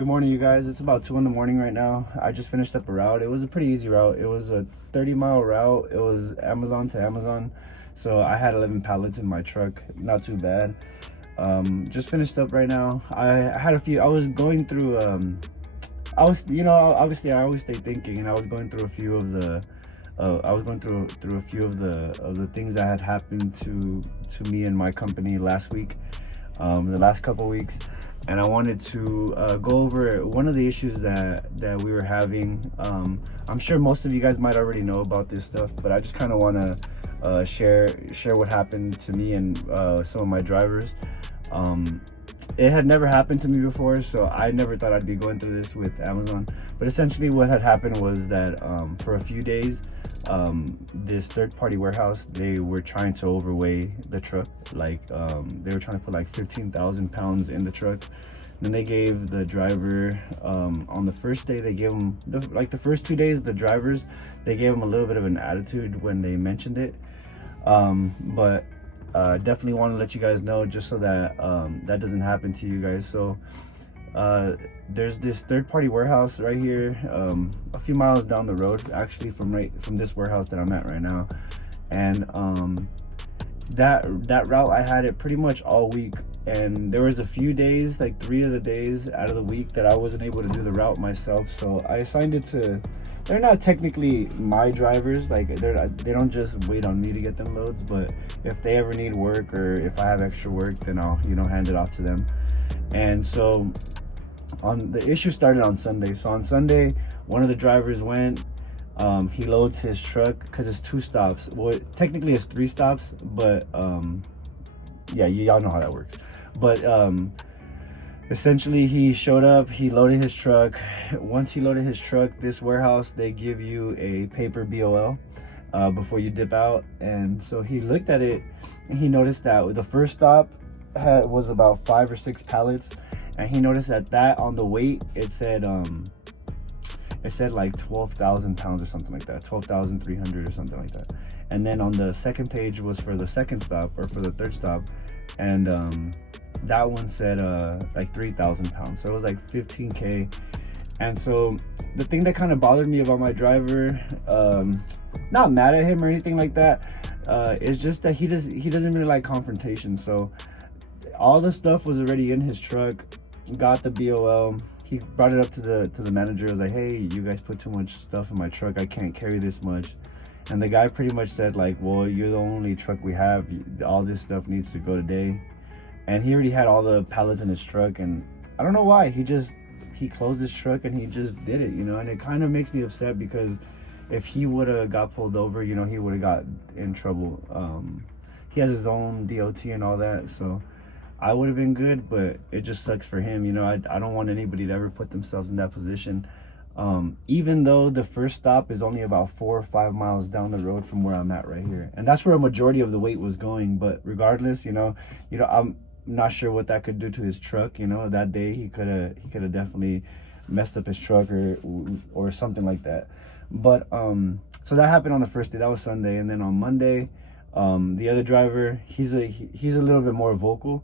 Good morning, you guys. It's about 2 in the morning right now. I just finished up a route. It was a pretty easy route. It was a 30-mile route. It was Amazon to Amazon. So I had 11 pallets in my truck. Not too bad. Just finished up right now. I had a few, I was going through, obviously I always stay thinking, and I was going through a few of the, a few of the things that had happened to me and my company last week, the last couple weeks. And I wanted to go over one of the issues that we were having. I'm sure most of you guys might already know about this stuff, but I just kind of want to share what happened to me and some of my drivers. It had never happened to me before, so I never thought I'd be going through this with Amazon. But essentially what had happened was that for a few days, this third-party warehouse, they were trying to overweigh the truck. Like they were trying to put like 15,000 pounds in the truck. Then they gave the driver, on the first day, they gave him the first 2 days, the drivers, they gave him a little bit of an attitude when they mentioned it. But definitely want to let you guys know, just so that that doesn't happen to you guys. So there's this third-party warehouse right here, a few miles down the road, actually, from this warehouse that I'm at right now. And that route, I had it pretty much all week, and there was a few days, like 3 of the days out of the week, that I wasn't able to do the route myself. So I assigned it to, they're not technically my drivers, like they don't just wait on me to get them loads, but if they ever need work, or if I have extra work, then I'll hand it off to them. And so the issue started on Sunday. So on Sunday, one of the drivers went, he loads his truck, because it's 2 stops. Well, technically it's 3 stops, but yeah, y'all know how that works. But essentially, he showed up, he loaded his truck. Once he loaded his truck, this warehouse, they give you a paper BOL before you dip out. And so he looked at it, and he noticed that the first stop was about 5 or 6 pallets. And he noticed that on the weight, it said like 12,000 pounds or something like that, 12,300 or something like that. And then on the second page was for the second stop, or for the third stop, and that one said like 3,000 pounds. So it was like 15K. And so the thing that kind of bothered me about my driver, not mad at him or anything like that, is just that he doesn't really like confrontation. So all the stuff was already in his truck, got the BOL. He brought it up to the manager. I was like, hey, you guys put too much stuff in my truck. I can't carry this much. And the guy pretty much said, like, well, you're the only truck we have. All this stuff needs to go today. And he already had all the pallets in his truck. And I don't know why. He closed his truck and he just did it, And it kind of makes me upset, because if he would have got pulled over, he would have got in trouble. He has his own DOT and all that. So I would have been good, but it just sucks for him. I don't want anybody to ever put themselves in that position. Even though the first stop is only about 4 or 5 miles down the road from where I'm at right here. And that's where a majority of the weight was going. But regardless, I'm not sure what that could do to his truck. That day he could have definitely messed up his truck or something like that. But so that happened on the first day. That was Sunday. And then on Monday, the other driver, he's a little bit more vocal.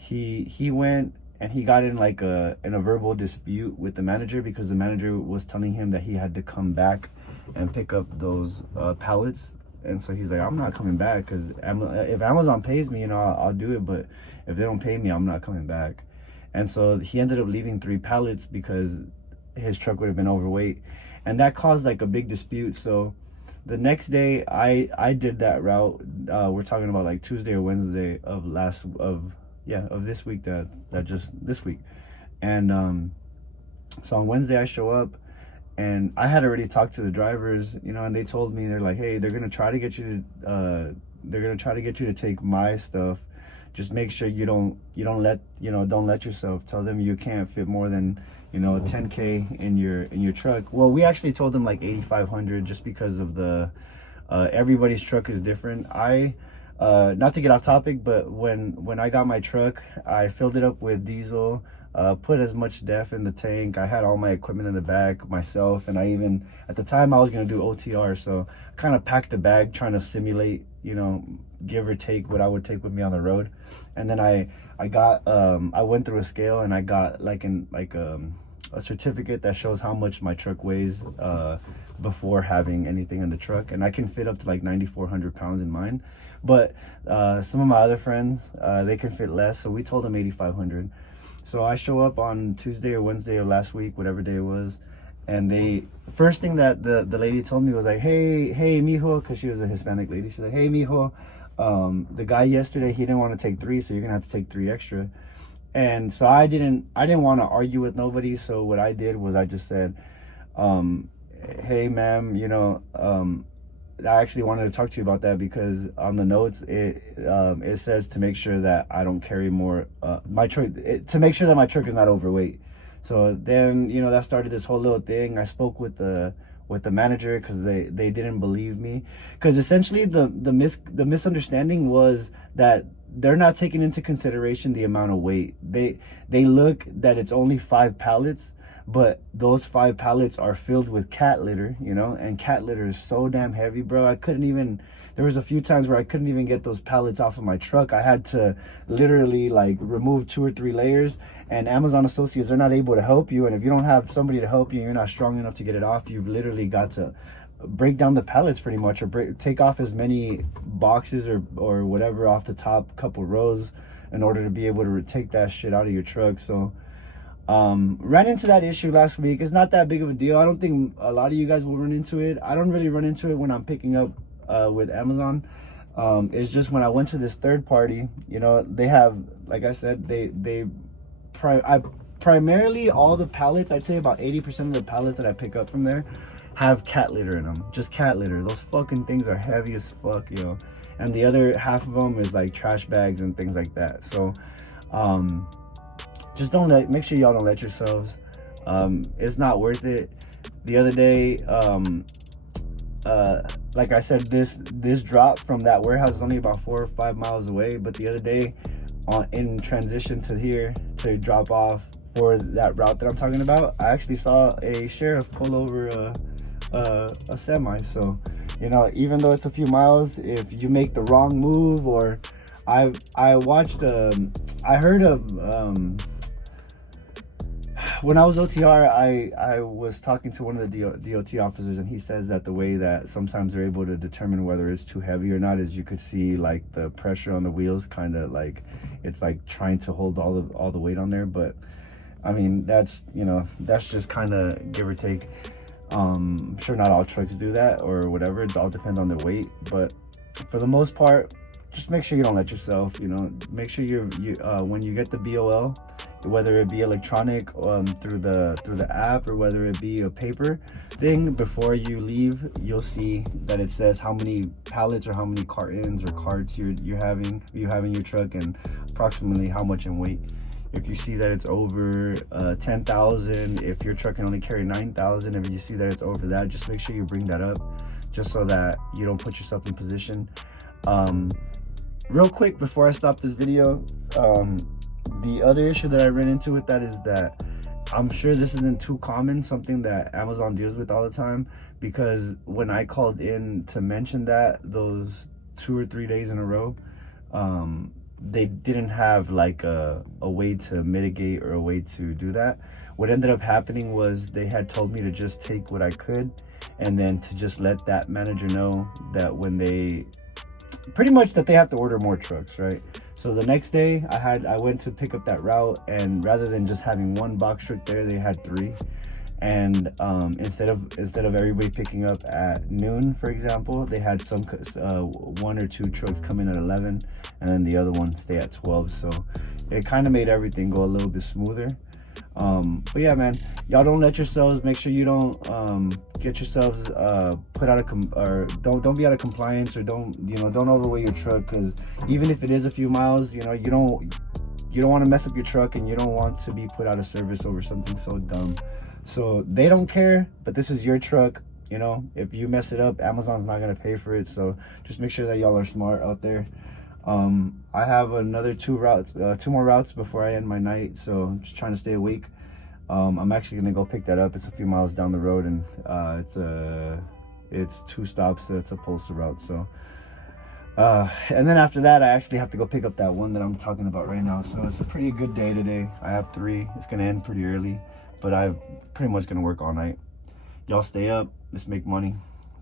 He went and he got in like in a verbal dispute with the manager, because the manager was telling him that he had to come back and pick up those pallets. And so he's like, I'm not coming back, because if Amazon pays me, I'll do it, but if they don't pay me, I'm not coming back. And so he ended up leaving 3 pallets because his truck would have been overweight, and that caused like a big dispute. So the next day, I did that route. We're talking about like Tuesday or Wednesday of this week, that just this week. And so on Wednesday I show up, and I had already talked to the drivers, and they told me, they're like, hey, they're gonna try to get you to take my stuff. Just make sure you don't let yourself, tell them you can't fit more than 10K in your truck. Well, we actually told them like 8,500, just because of the everybody's truck is different. Not to get off topic, but when I got my truck, I filled it up with diesel, put as much def in the tank. I had all my equipment in the back myself, and I even, at the time, I was gonna do OTR, so I kind of packed the bag, trying to simulate, give or take what I would take with me on the road. And then I went through a scale, and I got like a certificate that shows how much my truck weighs before having anything in the truck, and I can fit up to like 9,400 pounds in mine. But some of my other friends, they can fit less, so we told them 8,500. So I show up on Tuesday or Wednesday of last week, whatever day it was, and they first thing that the lady told me was like, hey mijo, because she was a Hispanic lady. She's like, hey mijo, the guy yesterday, he didn't want to take 3, so you're gonna have to take 3 extra. And so I didn't want to argue with nobody. So what I did was I just said, hey ma'am, you know, I actually wanted to talk to you about that, because on the notes it says to make sure that I don't carry more my truck, to make sure that my truck is not overweight. So then, you know, that started this whole little thing. I spoke with the manager, because they didn't believe me, because essentially the misunderstanding was that they're not taking into consideration the amount of weight. They look that it's only 5 pallets, but those 5 pallets are filled with cat litter, you know, and cat litter is so damn heavy, bro. There was a few times where I couldn't even get those pallets off of my truck. I had to literally like remove 2 or 3 layers, and Amazon associates, they're not able to help you. And if you don't have somebody to help you, and you're not strong enough to get it off, you've literally got to break down the pallets pretty much, or take off as many boxes or whatever off the top couple rows in order to be able to take that shit out of your truck. So ran into that issue last week. It's not that big of a deal. I don't think a lot of you guys will run into it. I don't really run into it when I'm picking up with Amazon. It's just when I went to this third party, you know, they have, like I said, primarily all the pallets, I'd say about 80% of the pallets that I pick up from there have cat litter in them. Just cat litter. Those fucking things are heavy as fuck, yo. And the other half of them is like trash bags and things like that. So just make sure y'all don't let yourselves. It's not worth it. The other day, like I said, this drop from that warehouse is only about 4 or 5 miles away. But the other day, in transition to here to drop off for that route that I'm talking about, I actually saw a sheriff pull over a semi. So, you know, even though it's a few miles, if you make the wrong move, or I heard of when I was OTR, I was talking to one of the DOT officers, and he says that the way that sometimes they're able to determine whether it's too heavy or not is you could see like the pressure on the wheels, kind of like it's like trying to hold all the weight on there. But I mean, that's, you know, that's just kind of give or take. I'm sure not all trucks do that or whatever. It all depends on their weight, but for the most part, just make sure you don't let yourself, you know, make sure you when you get the BOL, whether it be electronic through the app, or whether it be a paper thing, before you leave, you'll see that it says how many pallets or how many cartons or carts you have in your truck, and approximately how much in weight. If you see that it's over 10,000, if your truck can only carry 9,000, if you see that it's over that, just make sure you bring that up, just so that you don't put yourself in position. Real quick before I stop this video, the other issue that I ran into with that is that I'm sure this isn't too common, something that Amazon deals with all the time, because when I called in to mention that those 2 or 3 days in a row, they didn't have like a way to mitigate or a way to do that. What ended up happening was they had told me to just take what I could, and then to just let that manager know that when they pretty much that they have to order more trucks, right? So the next day I went to pick up that route, and rather than just having 1 box truck there, they had 3. And instead of everybody picking up at noon, for example, they had some 1 or 2 trucks come in at 11, and then the other one stay at 12. So it kind of made everything go a little bit smoother. But yeah, man, y'all don't let yourselves, make sure you don't get yourselves put out of or don't be out of compliance, or don't overweigh your truck, because even if it is a few miles, you know, you don't want to mess up your truck, and you don't want to be put out of service over something so dumb. So they don't care, but this is your truck. You know, if you mess it up, Amazon's not gonna pay for it. So just make sure that y'all are smart out there. I have another 2 more routes before I end my night, so I'm just trying to stay awake. I'm actually gonna go pick that up. It's a few miles down the road, and it's 2 stops. It's a postal route. So and then after that, I actually have to go pick up that one that I'm talking about right now. So it's a pretty good day today. I have 3. It's gonna end pretty early, but I'm pretty much gonna work all night. Y'all stay up. Let's make money.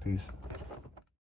Peace.